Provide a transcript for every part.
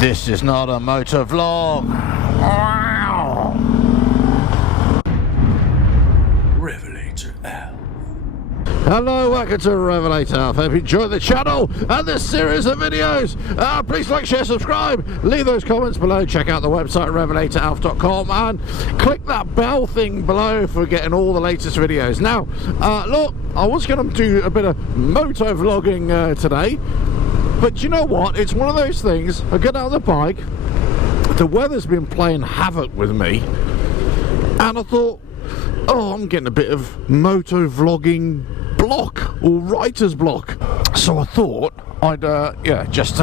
This is not a motovlog. RevelatorAlf. Hello, welcome to RevelatorAlf. Hope you enjoy the channel and this series of videos. Please like, share, subscribe, leave those comments below, check out the website RevelatorAlf.com and click that bell thing below for getting all the latest videos. Now, look, I was going to do a bit of motovlogging today, but you know what? It's one of those things. I get out of the bike, the weather's been playing havoc with me, and I thought, oh, I'm getting a bit of motovlogging block or writer's block. So I thought I'd just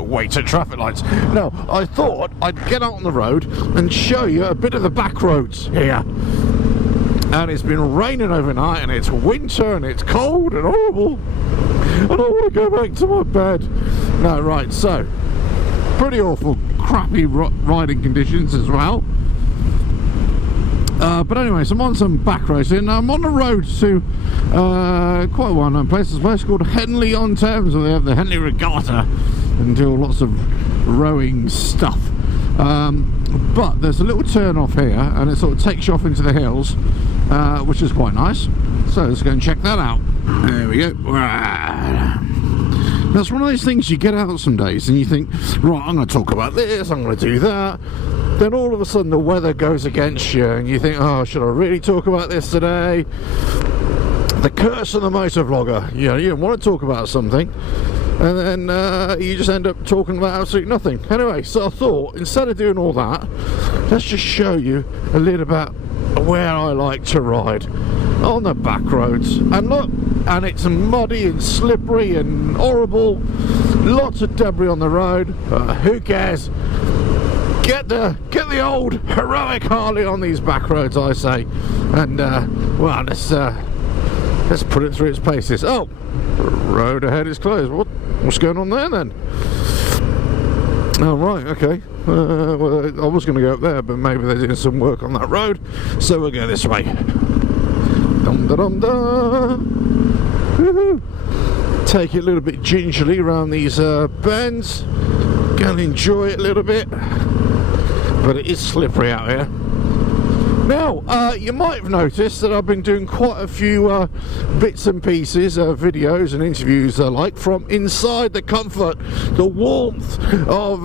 wait at traffic lights. No, I thought I'd get out on the road and show you a bit of the back roads here. And it's been raining overnight, and it's winter, and it's cold and horrible. I don't want to go back to my bed. No, right, so pretty awful, crappy riding conditions as well. But anyways, I'm on some back roads, and I'm on the road to quite a well-known place. It's a place called Henley-on-Thames, where they have the Henley Regatta and do lots of rowing stuff. But there's a little turn off here, and it sort of takes you off into the hills, which is quite nice. So let's go and check that out. There we go. That's one of those things you get out some days and you think, right, I'm going to talk about this, I'm going to do that. Then all of a sudden the weather goes against you and you think, oh, should I really talk about this today? The curse of the motovlogger. You know, you want to talk about something and then you just end up talking about absolutely nothing. Anyway, so I thought, instead of doing all that, let's just show you a little about where I like to ride on the back roads. And look, and it's muddy and slippery and horrible, lots of debris on the road. Who cares? Get the old heroic Harley on these back roads, I say. And well, let's put it through its paces. Oh, road ahead is closed. What's going on there then? Oh, right, okay. Well, I was going to go up there, but maybe they're doing some work on that road, so we'll go this way. Dum da dum da. Woohoo! Take it a little bit gingerly around these bends. Go and enjoy it a little bit. But it is slippery out here. Now, you might have noticed that I've been doing quite a few bits and pieces, videos and interviews like from inside the comfort, the warmth of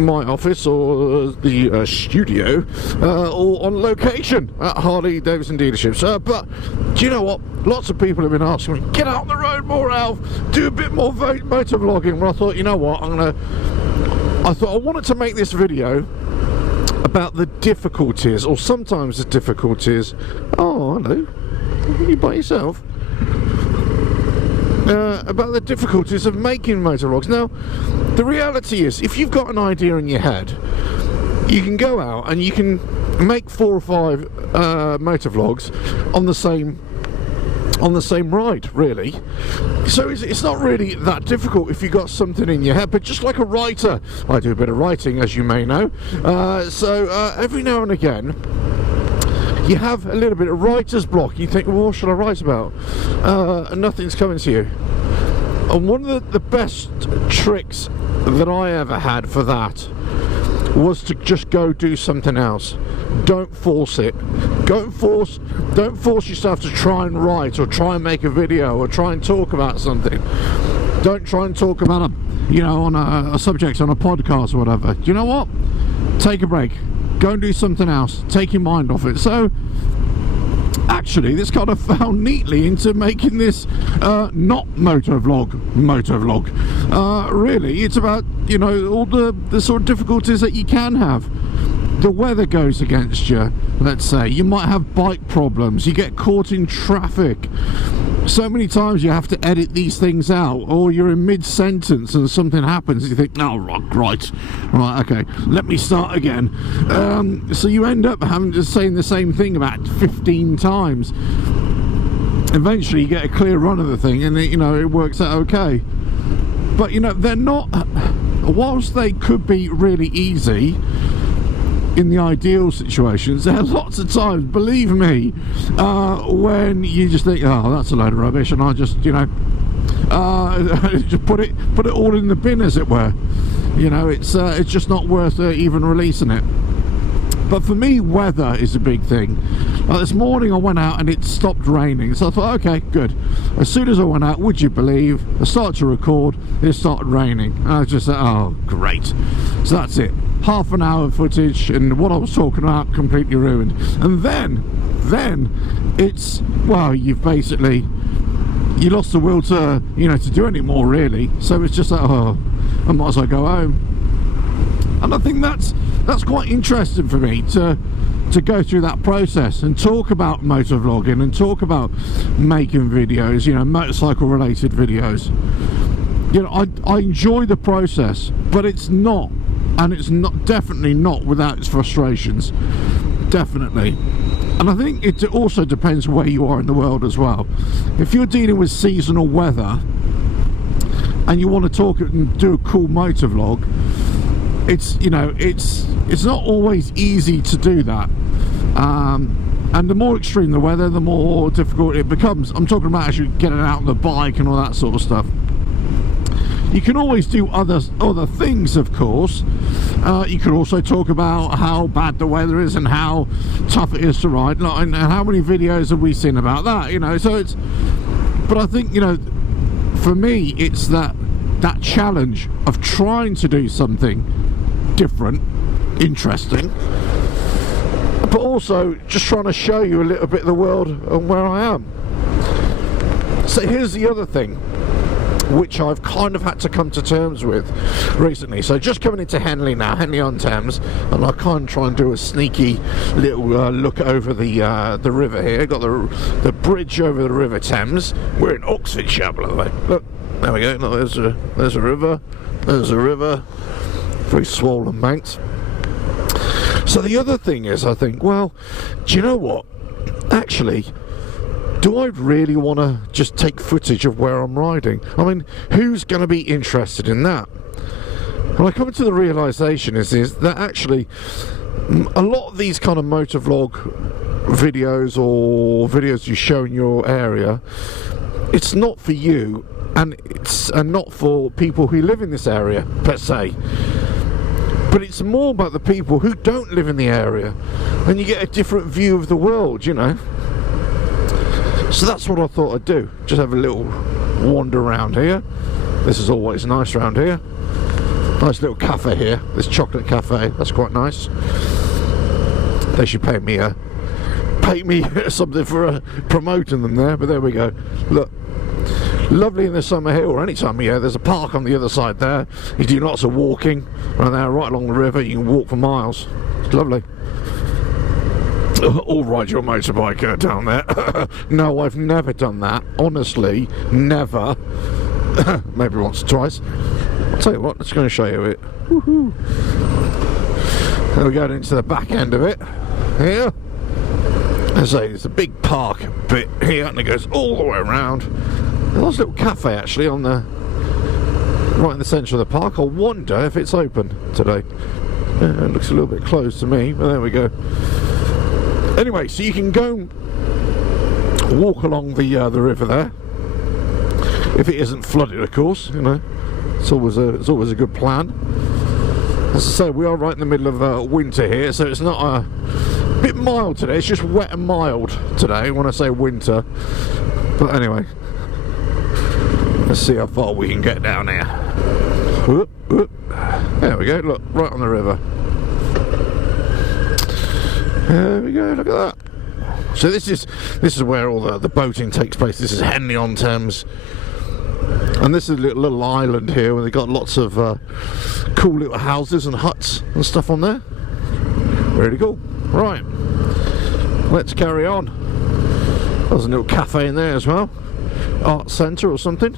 my office or the studio, or on location at Harley Davidson dealerships. But do you know what? Lots of people have been asking me, get out on the road more, Alf, do a bit more motor vlogging. Well, I thought, you know what, I thought I wanted to make this video about the difficulties, or sometimes the difficulties. Oh, hello, you by yourself? About the difficulties of making motovlogs. Now, the reality is, if you've got an idea in your head, you can go out and you can make 4 or 5 motovlogs on the same ride, really. So it's not really that difficult if you've got something in your head. But just like a writer, I do a bit of writing, as you may know, so every now and again you have a little bit of writer's block. You think, well, what should I write about? And nothing's coming to you. And one of the best tricks that I ever had for that was to just go do something else. Don't force it. Don't force yourself to try and write or try and make a video or try and talk about something. Don't try and talk about on a subject on a podcast or whatever. Do you know what? Take a break. Go and do something else. Take your mind off it. So actually, this kind of fell neatly into making this not motovlog. Really, it's about, you know, all the sort of difficulties that you can have. The weather goes against you, let's say. You might have bike problems. You get caught in traffic. So many times you have to edit these things out, or you're in mid-sentence and something happens. You think, oh, right, okay, let me start again. So you end up having to say the same thing about 15 times. Eventually you get a clear run of the thing, and it works out okay. But they're not, whilst they could be really easy in the ideal situations, there are lots of times, believe me, when you just think, oh, that's a load of rubbish, and I just just put it all in the bin, as it were. You know, it's just not worth even releasing it. But for me, weather is a big thing. Like this morning I went out and it stopped raining, so I thought, okay, good. As soon as I went out, would you believe, I started to record, it started raining. And I just said, oh, great. So that's it. Half an hour of footage, and what I was talking about completely ruined. And then it's, well, you've basically, you lost the will to, you know, to do any more, really. So it's just like, oh, I might as well go home. And I think that's quite interesting for me to go through that process and talk about motovlogging and talk about making videos, you know, motorcycle related videos. You know, I enjoy the process, but it's not, and it's not, definitely not without its frustrations, definitely. And I think it also depends where you are in the world as well. If you're dealing with seasonal weather and you want to talk and do a cool motovlog, it's, you know, it's not always easy to do that. And the more extreme the weather, the more difficult it becomes. I'm talking about actually getting out on the bike and all that sort of stuff. You can always do other things, of course. You could also talk about how bad the weather is and how tough it is to ride, and how many videos have we seen about that, you know. So it's, but I think, you know, for me, it's that challenge of trying to do something different, interesting, but also just trying to show you a little bit of the world and where I am. So here's the other thing, which I've kind of had to come to terms with recently. So just coming into Henley now, Henley on Thames, and I kind of try and do a sneaky little look over the river here. Got the bridge over the River Thames. We're in Oxfordshire, by the way. Look, there we go. Look, there's a river. There's a river. Very swollen banks. So the other thing is, I think, well, do you know what? Actually, do I really want to just take footage of where I'm riding? I mean, who's going to be interested in that? And I come to the realisation is that actually a lot of these kind of motovlog videos or videos you show in your area, it's not for you, and it's not for people who live in this area per se, but it's more about the people who don't live in the area, and you get a different view of the world, you know. So that's what I thought I'd do, just have a little wander around here. This is always nice around here. Nice little cafe here, this chocolate cafe, that's quite nice. They should pay me something for promoting them there, but there we go. Look, lovely in the summer here, or any time of year. There's a park on the other side there. You do lots of walking right there, right along the river. You can walk for miles. It's lovely. Or ride your motorbike down there. No, I've never done that. Honestly, never. Maybe once or twice. I'll tell you what, let's go and show you it. Woohoo! Then we go into the back end of it. Here. As I say, there's a big park bit here, and it goes all the way around. There's a little cafe actually on the right in the centre of the park. I wonder if it's open today. It looks a little bit closed to me, but there we go. Anyway, so you can go walk along the river there, if it isn't flooded, of course. You know, it's always a good plan. As I say, we are right in the middle of winter here, so it's not a bit mild today. It's just wet and mild today when I say winter. But anyway, let's see how far we can get down here. Whoop, whoop. There we go. Look, right on the river. There we go, look at that. So this is where all the boating takes place. This is Henley on Thames, and this is a little island here where they've got lots of cool little houses and huts and stuff on there. Really cool. Right, let's carry on. There's a little cafe in there as well, art centre or something.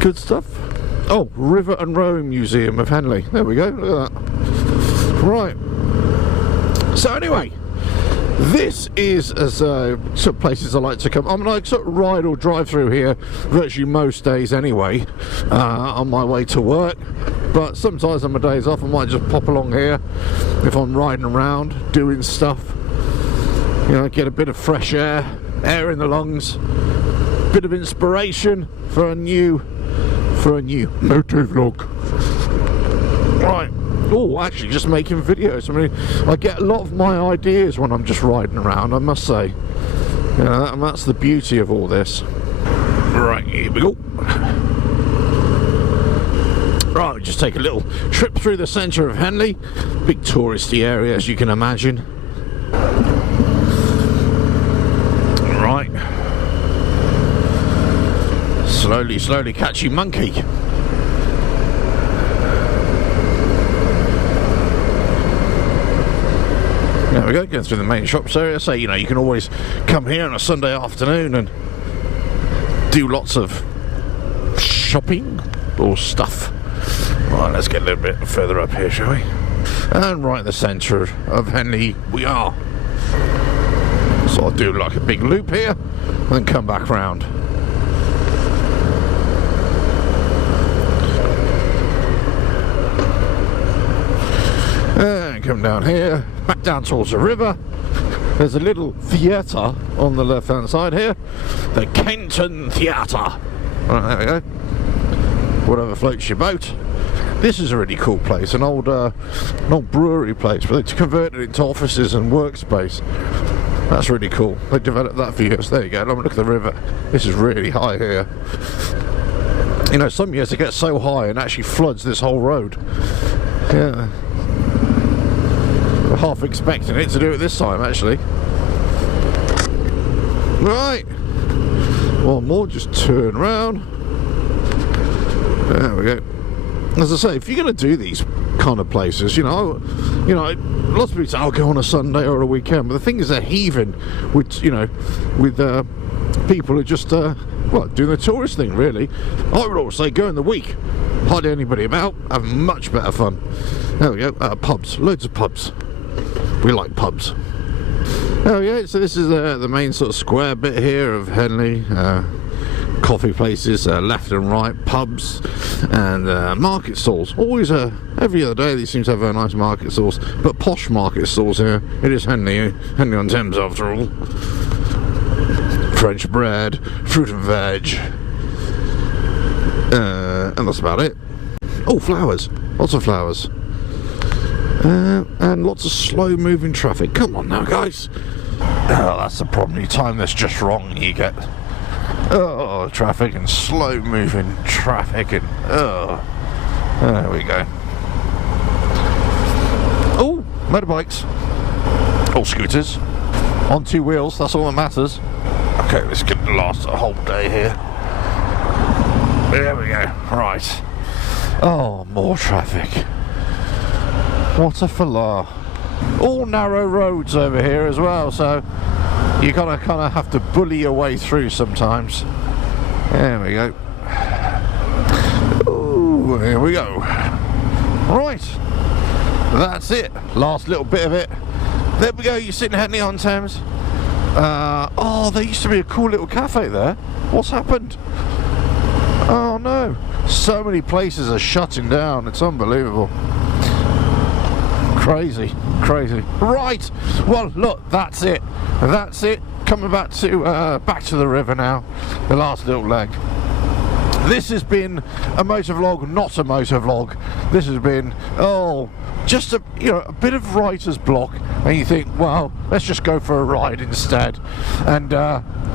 Good stuff. Oh, River and Rowing Museum of Henley. There we go, look at that. Right. So anyway, this is as sort of places I like to come. I mean, I sort of ride or drive through here virtually most days anyway, on my way to work. But sometimes on my days off, I might just pop along here if I'm riding around, doing stuff. You know, get a bit of fresh air in the lungs, bit of inspiration for a new motovlog. Oh, actually just making videos. I mean, I get a lot of my ideas when I'm just riding around, I must say. You know, and that's the beauty of all this. Right, here we go. Right, just take a little trip through the centre of Henley. Big touristy area, as you can imagine. Right. Slowly, slowly, catchy monkey. There we go, going through the main shops area. So, you know, you can always come here on a Sunday afternoon and do lots of shopping or stuff. Right, let's get a little bit further up here, shall we? And right in the centre of Henley we are. So I'll do like a big loop here and then come back round. And come down here, back down towards the river. There's a little theatre on the left hand side here, the Kenton Theatre. Right, there we go. Whatever floats your boat. This is a really cool place, an old brewery place, but it's converted into offices and workspace. That's really cool. They developed that for years. There you go. Look at the river. This is really high here. You know, some years it gets so high and actually floods this whole road. Yeah. We're half expecting it to do it this time, actually. Right. One more, just turn round. There we go. As I say, if you're going to do these kind of places, you know, lots of people say, I'll go on a Sunday or a weekend, but the thing is, they're heaving with, you know, with people who are just, well, doing the tourist thing, really. I would always say, go in the week. Hardly anybody about, have much better fun. There we go, pubs, loads of pubs. We like pubs. Oh yeah, so this is the main sort of square bit here of Henley. Coffee places, left and right, pubs, and market stalls. Always, every other day they seem to have very nice market stalls, but posh market stalls here. It is Henley on Thames after all. French bread, fruit and veg, and that's about it. Oh, flowers, lots of flowers, and lots of slow-moving traffic. Come on now, guys. Oh, that's the problem. You time this just wrong, and you get traffic and slow moving traffic and there we go. Oh, motorbikes. Oh, scooters. On two wheels, that's all that matters. Okay, this could last a whole day here. There we go. Right. Oh, more traffic. What a falar. All narrow roads over here as well, so you gotta kind of have to bully your way through sometimes. There we go. Ooh, here we go. Right, that's it. Last little bit of it. There we go. You're sitting in Henley on Thames. Oh, there used to be a cool little cafe there. What's happened? Oh no! So many places are shutting down. It's unbelievable. Crazy, crazy. Right. Well, look, that's it. That's it. Coming back to the river now. The last little leg. This has been a motovlog, not a motovlog. This has been just a bit of writer's block, and you think, well, let's just go for a ride instead, and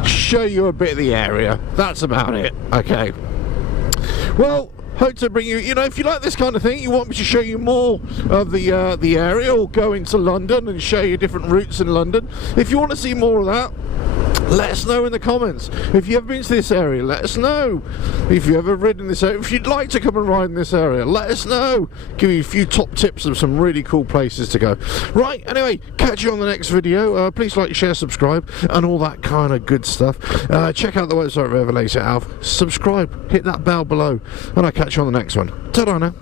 show you a bit of the area. That's about it. Okay. Well, hope to bring you, if you like this kind of thing, you want me to show you more of the area, or go into London and show you different routes in London. If you want to see more of that, let us know in the comments. If you've ever been to this area, let us know. If you've ever ridden this area, if you'd like to come and ride in this area, let us know. Give you a few top tips of some really cool places to go. Right, anyway, catch you on the next video. Please like, share, subscribe, and all that kind of good stuff. Check out the website RevelatorAlf. Subscribe, hit that bell below, and I'll catch you on the next one. Ta-da now.